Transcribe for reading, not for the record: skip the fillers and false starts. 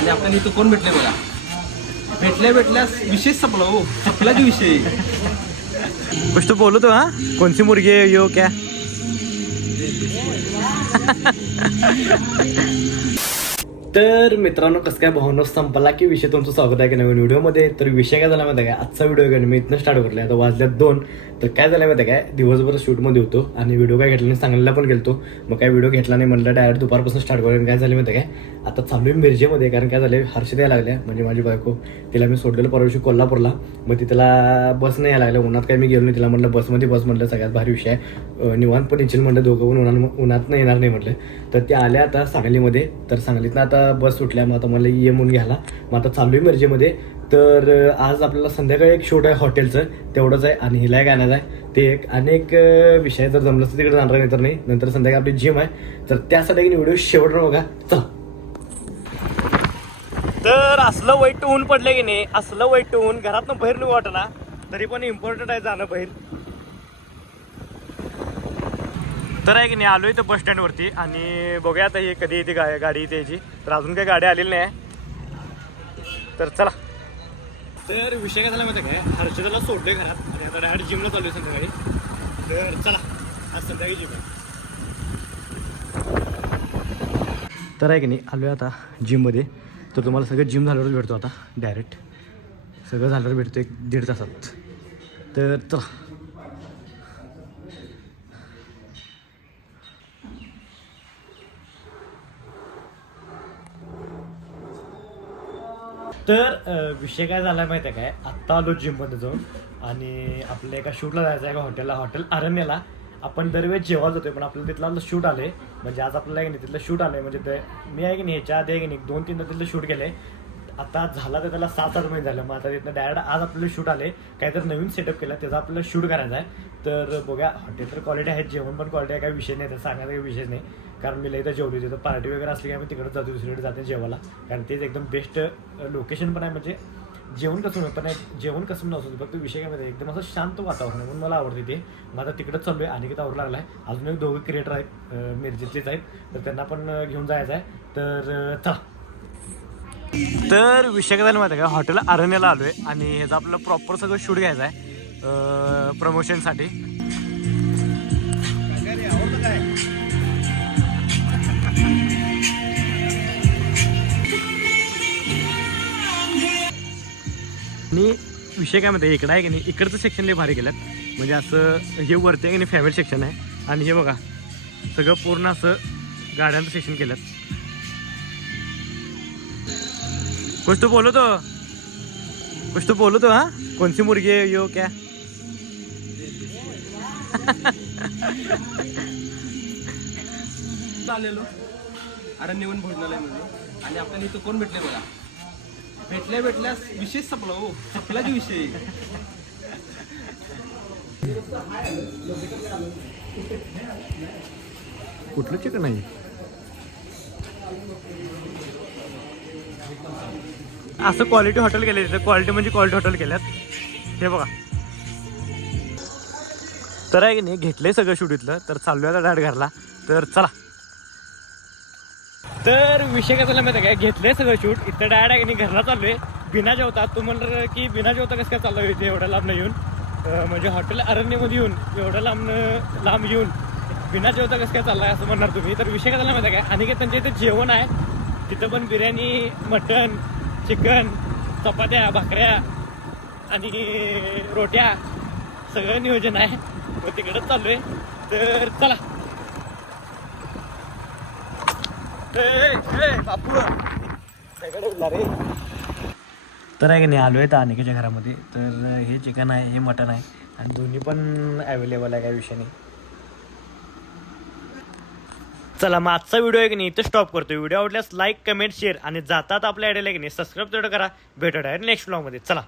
आणि आपल्याला इथं कोण भेटले बघा. भेटल्यास विषय संपला हो, संपला की विषय. कुछ तो बोलो तो. हाँ कौन सी मुर्गी है यो क्या. तर मित्रांनो कसं काय भावना संपला की विषय तुमचं स्वागत आहे की नवीन व्हिडिओमध्ये. तर विषय काय झाला माहिती आहे का, आजचा व्हिडिओ काय मी इथनं स्टार्ट करला. आता वाजल्यात 2. तर काय झालं माहिती आहे काय, दिवसभर शूटमध्ये होतो आणि व्हिडिओ काय घेतला नाही, सांगायला पण गेलतो. मग काय व्हिडिओ घेतला नाही, म्हटलं डायरेक्ट दुपारपासून स्टार्ट करून. काय झालं माहिती आहे काय, आता चालू आहे मिरजेमध्ये. कारण काय झालं, हर्षद यायला लागल्या म्हणजे माझी बायको. तिला मी सोडलेलं परवाशी कोल्हापूरला. मग ती त्याला बस नाही यायला लागल्या. उन्हात काय मी गेलो नाही. तिला म्हटलं बसमध्ये बस, म्हटलं सगळ्यात भारी विषय आहे, निवांत पण इच्छिल म्हटलं, दोघं पण उन्हात नाही येणार नाही म्हटलं. तर त्या आल्या आता सांगलीमध्ये. तर सांगलीतनं आता बस सुटल्या. मग आता मला ये म्हणून घ्यायला. मग आता चालू आहे मिरजेमध्ये. तर आज आपल्याला संध्याकाळी एक शूट आहे हॉटेलचं, तेवढंच आहे. आणि हिला एक आणायचं आहे. ते एक अनेक विषय जर जमलं तर तिकडे जाणार नाही तर नाही. नंतर संध्याकाळी आपली जिम आहे. तर त्यासाठी व्हिडिओ शेवट बघा. चला. तर असलं वाईट ऊन पडलं की नाही, असलं वाईट ऊन, घरातनं बाहेर नाही वाटना. तरी पण इम्पॉर्टंट आहे जाणं बाहेर. तर आहे की नाही, आलो इथं बस स्टँडवरती आणि बघूया आता हे कधी येते गाडी इथे यायची. तर अजून काही गाडी आलेली नाही. तर चला. तर विषय काय झाला माहिती काय, हर्षदाला सोडले घरात आणि आता डायरेक्ट जिमला चालू आहे संध्याकाळी. तर चला, आज संध्याकाळी जिम आहे. तर आहे की नाही, आलो आहे आता जिममध्ये. तर तुम्हाला सगळं जिम झाल्यावर भेटतो आता डायरेक्ट. सगळं झाल्यावर भेटतो 1-1.5 तासात. तर चला. तर विषय काय झाला माहिती आहे काय, आत्ता आलो जिममध्ये जाऊन आणि आपल्या एका शूटला जायचं आहे का हॉटेलला, हॉटेल अरण्याला. आपण दरवेळेस जेव्हा जातोय, पण आपल्याला तिथला शूट आले. म्हणजे आज आपल्याला की नाही तिथलं शूट आलंय. म्हणजे ते मी आहे की नाही, ह्याच्या आधी आहे की नाही 2-3दा तिथलं शूट केलंय. आता झाला तर त्याला 7-8 महिने झालं. मग आता तिथनं डायरेक्ट आज आपल्याला शूट आले. काहीतरी नवीन सेटअप केला, त्याचा आपल्याला शूट करायचा आहे. तर बघा, हॉटेल तर क्वालिटी आहे, जेवण पण क्वालिटी आहे, काही विषय नाही, त्याचा सांगायचा काही विषय नाही. कारण मी लई तर जेवली तिथं पार्टी वगैरे असली की आम्ही तिकडे जातो, दुसरीकडे जाते जेवायला. कारण तेच एकदम बेस्ट लोकेशन पण आहे. म्हणजे जेवण कसं पण आहे, जेवण कसं नसतं, फक्त विषय काय माहिती आहे, एकदम असं शांत वातावरण आहे, म्हणून मला आवडते ते. मग आता तिकडं चालू आहे. आणि आवडू लागला आहे. अजून एक 2 क्रिएटर आहेत, मिरजेतलेच आहेत. तर त्यांना पण घेऊन जायचं आहे. तर चला. तर विषय काय झाला माहिती आहे का, हॉटेल अरण्याला आलो आहे आणि ह्याचं आपलं प्रॉपर सगळं शूट घ्यायचं आहे प्रमोशनसाठी. आणि विषय काय माहिती, इकडं आहे की नाही, इकडचं सेक्शन लय भारी केलं. म्हणजे असं हे वरती आहे की नाही फॅमिली सेक्शन आहे. आणि हे बघा सगळं पूर्ण असं गाड्यांचं सेक्शन केलं. कुछ तो बोलो तो. हाँ कौन सी मुर्गी है यो क्या. आलेलो अरण्यवन भोजनालयामध्ये आणि आपल्याला इथं कोण भेटले बघा. भेटल्यास विषय संपला हो, संपला की विषय. कुठलं चिकन आहे असं, क्वालिटी हॉटेल केले तिथं. क्वालिटी म्हणजे क्वालिटी हॉटेल केल्यात. हे बघा. तर आहे की नाही, घेतलंय सगळं शूट इथलं. तर चालू आहे डायरेक्ट घरला. तर चला. तर विषय काय झाला माहिती आहे काय, घेतलंय सगळं शूट इथं डायरेक्ट आहे की नाही घरला चालू आहे बिना जेवता. तू म्हणलं की बिना जेवता कसं काय चालू आहे इथे एवढ्या लांबनं येऊन, म्हणजे हॉटेल अरण्यमध्ये येऊन एवढ्या लांब येऊन बिना जेवता कसं काय चाललं आहे असं म्हणणार तुम्ही. तर विषय काय झाला माहिती आहे काय, आणि त्यांच्या इथे जेवण आहे. तिथं पण बिर्याणी, मटण, चिकन, चपात्या, भाकऱ्या आणि रोट्या सगळं नियोजन आहे. मग तिकडंच चालू आहे. तर चला. बापू रे. तर आहे की नाही, आलो आहे तर अनेकाच्या घरामध्ये. तर हे चिकन आहे, हे मटण आहे आणि दोन्ही पण अवेलेबल आहे, काही विषय नाही. चला मग आजचा व्हिडिओ आहे की नाही इथं स्टॉप करतो. व्हिडिओ आवडल्यास लाईक, कमेंट, शेअर आणि जातात आपल्या आयडियाला की नाही सबस्क्राईब तेवढं करा. भेटू आहे नेक्स्ट व्लॉगमध्ये. चला.